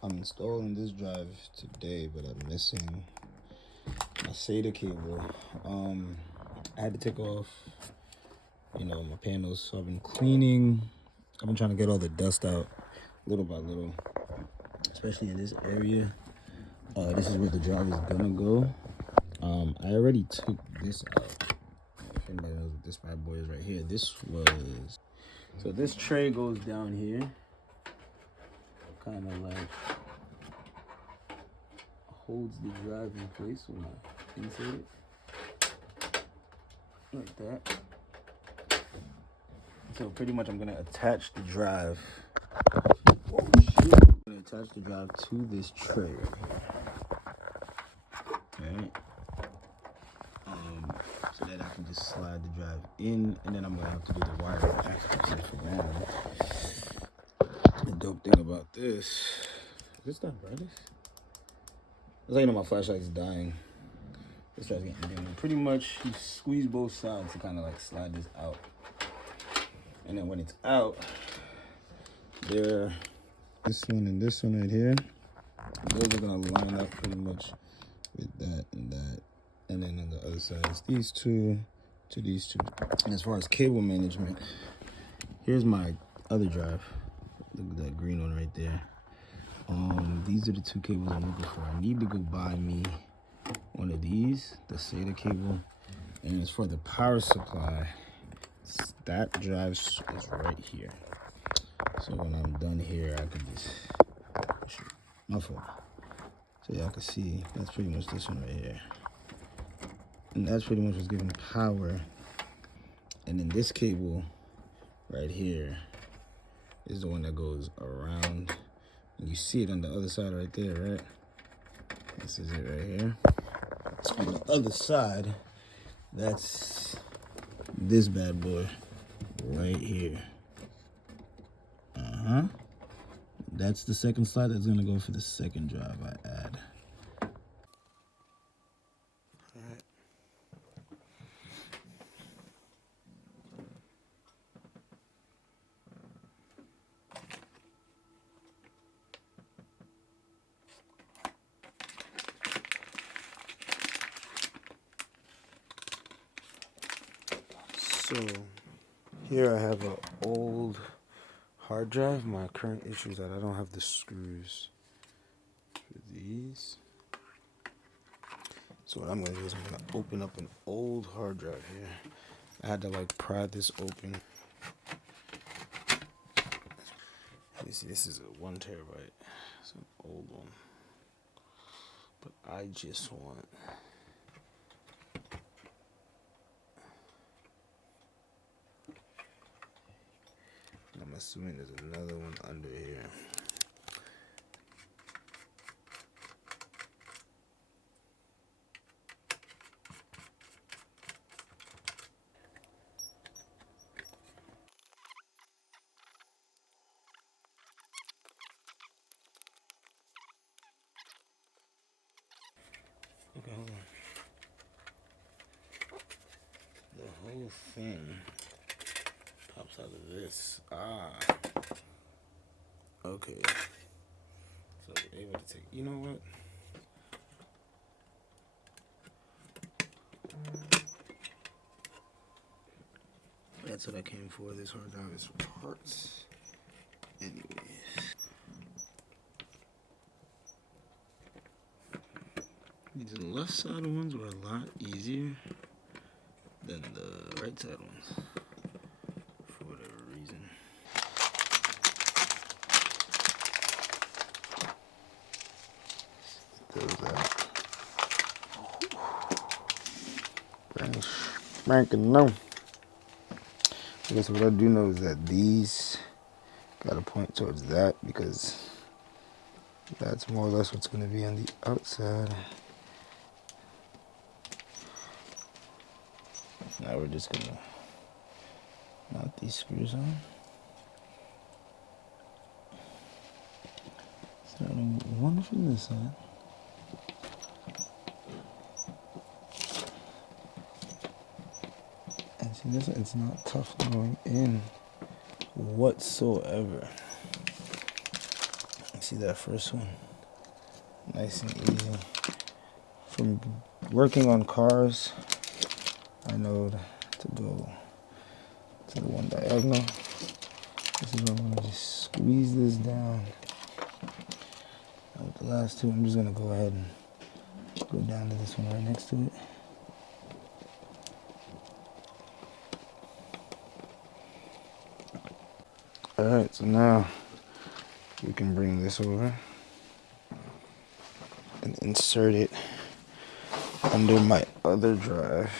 I'm installing this drive today, but I'm missing my SATA cable. I had to take off, my panels, so I've been cleaning. I've been trying to get all the dust out little by little, especially in this area. This is where the drive is gonna go. I already took this out. If anybody knows what this bad boy is right here, so this tray goes down here, kind of like holds the drive in place when I insert it, like that. So pretty much I'm gonna attach the drive. Oh shit! I'm gonna attach the drive to this tray. Okay. So that I can just slide the drive in, and then I'm gonna have to do the wiring after for that. The dope thing about this is this not brightest? It's like my flashlight's dying. This guy's getting dim. Pretty much you squeeze both sides to kind of like slide this out. And then when it's out, this one and this one right here, those are gonna line up pretty much with that and that. And then on the other side, it's these two to these two. And as far as cable management, here's my other drive. Look at that green one right there. These are the two cables I'm looking for. I need to go buy me one of these, the SATA cable. And as for the power supply, that drive is right here. So when I'm done here, I can just, my fault. So y'all can see, that's pretty much this one right here. And that's pretty much what's giving power. And then this cable right here is the one that goes around. And you see it on the other side right there, right? This is it right here. On the other side, that's this bad boy right here. That's the second slide that's gonna go for the second drive I add. Alright. So here I have an old hard drive. My current issue is that I don't have the screws for these. So what I'm gonna do is I'm gonna open up an old hard drive here. I had to like pry this open. You see, this is a 1 terabyte. It's an old one. But I just want I'm assuming there's another one under here. Okay, hold on. The whole thing pops out of this. Okay. So we're able to take, you know what? That's what I came for. This hard drive is for parts. Anyways. These left side ones were a lot easier than the right side ones, for whatever reason. There's that. Spanking no. I guess what I do know is that these gotta point towards that because that's more or less what's gonna be on the outside. Now we're just gonna mount these screws on. Starting with one from this side. And see this, it's not tough going in whatsoever. see that first one. Nice and easy. From working on cars, I know to go to the one diagonal. This is where I'm gonna just squeeze this down. And with the last two, I'm just gonna go ahead and go down to this one right next to it. Alright, so now we can bring this over and insert it under my other drive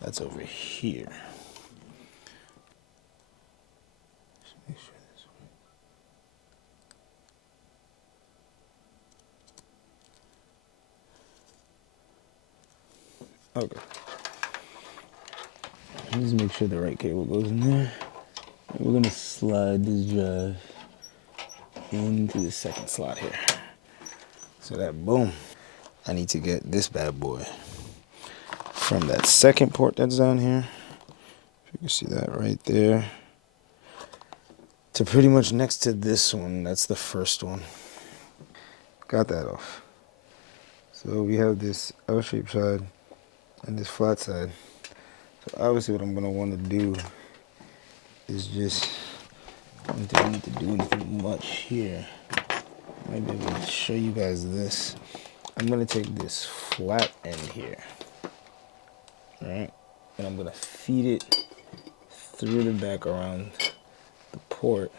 that's over here. Just make sure this works. Okay. Just make sure the right cable goes in there. And we're gonna slide this drive into the second slot here. So that boom. I need to get this bad boy from that second port that's down here. If you can see that right there. To pretty much next to this one. That's the first one. Got that off. So we have this L-shaped side and this flat side. So obviously what I'm gonna want to do is just, I don't need to do anything much here. I might be able to show you guys this. I'm gonna take this flat end here, right? And I'm gonna feed it through the back around the port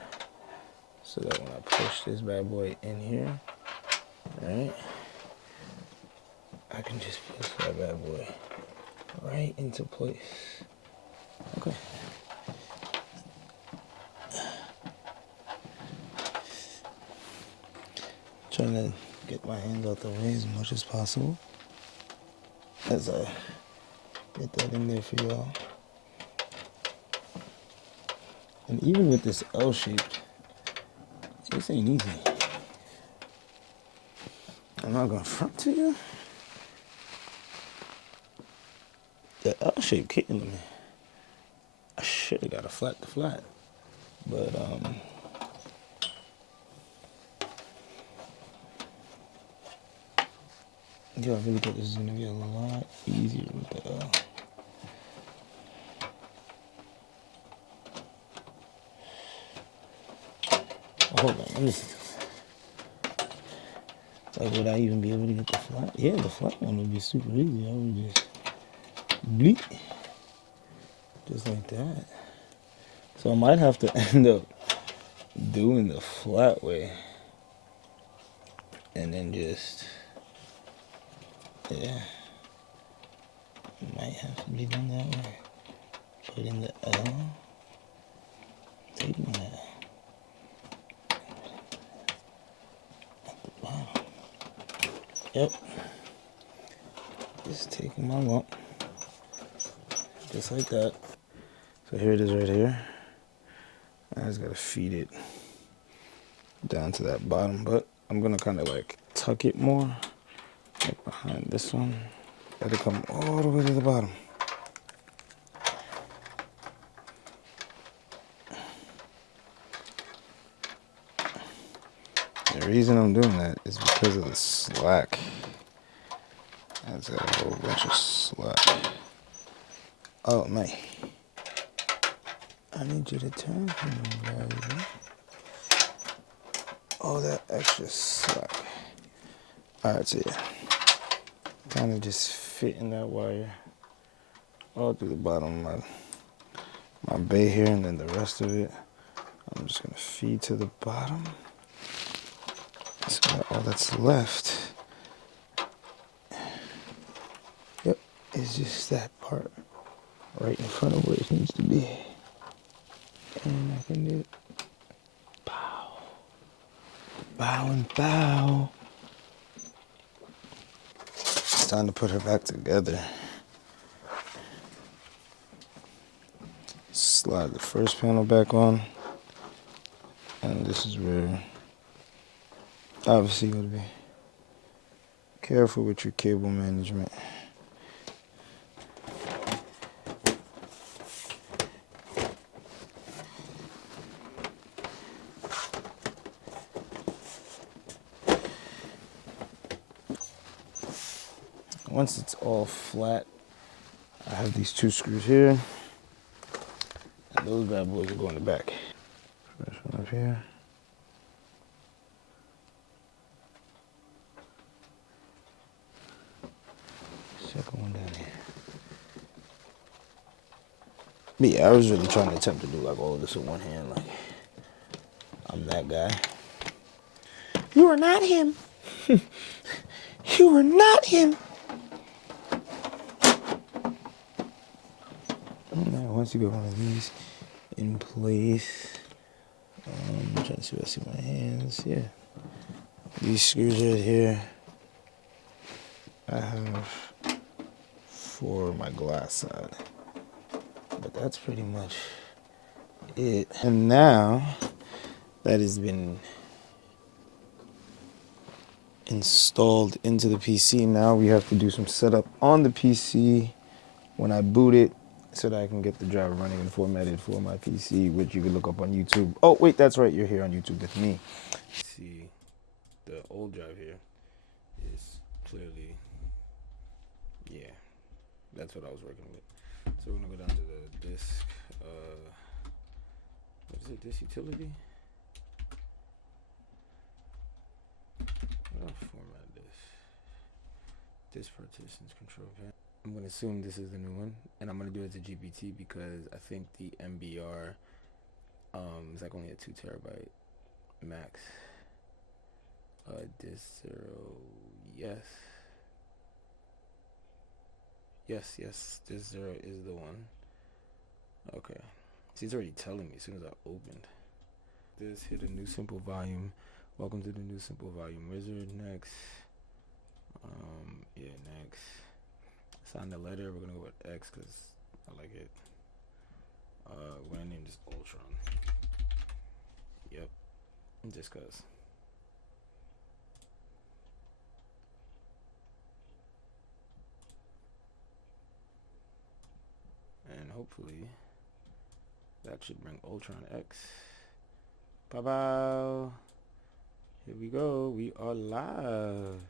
so that when I push this bad boy in here, right, I can just push that bad boy right into place. Okay. Trying to get my hands out the way as much as possible as I get that in there for y'all. And even with this L-shaped, this ain't easy. I'm not gonna front to you. The L-shaped killing me. I should have got a flat to flat, but yeah, I really thought this was gonna be a lot easier with the L. Oh, hold on, let me see. Like, would I even be able to get the flat? Yeah, the flat one would be super easy. I would just bleep, just like that. So I might have to end up doing the flat way, and then just, yeah, might have to be done that way. Put in the L, taking that at the bottom. Yep. Just taking my lump, just like that. So here it is right here. I just gotta feed it down to that bottom, but I'm gonna kind of like tuck it more, like behind this one. Let it come all the way to the bottom. The reason I'm doing that is because of the slack. That's a whole bunch of slack. Oh man, I need you to turn for me, baby. Oh, that extra slack. Alright, so yeah, kind of just fitting that wire all through the bottom of my bay here, and then the rest of it I'm just gonna feed to the bottom. So that all that's left, yep, is just that part right in front of where it needs to be. And I can do it. Bow. Bow and bow. It's time to put her back together. Slide the first panel back on. And this is where, obviously, you gotta be careful with your cable management. Once it's all flat, I have these 2 screws here, and those bad boys will go in the back. First one up here. Second one down here. But yeah, I was really trying to attempt to do like all of this with one hand. Like, I'm that guy. You are not him. You are not him. Now, once you get one of these in place, I'm trying to see if I see my hands. Yeah. These screws right here, I have for my glass side. But that's pretty much it. And now that has been installed into the PC, now we have to do some setup on the PC when I boot it so that I can get the driver running and formatted for my PC, which you can look up on YouTube. Oh, wait, that's right. You're here on YouTube with me. See, the old drive here is clearly, yeah, that's what I was working with. So we're going to go down to the disk. What is it? Disk utility? I'll format this. Disk partitions, control panel. I'm going to assume this is the new one, and I'm going to do it to GPT because I think the MBR is like only a 2 terabyte max. Disk 0, yes. Yes, disk 0 is the one. Okay. See, it's already telling me as soon as I opened. This, hit a new simple volume. Welcome to the new simple volume wizard. Next. Yeah, next. Sign the letter. We're gonna go with X because I like it. We're gonna name this Ultron. Yep, just cause. And hopefully that should bring Ultron X. Bye bye. Here we go. We are live.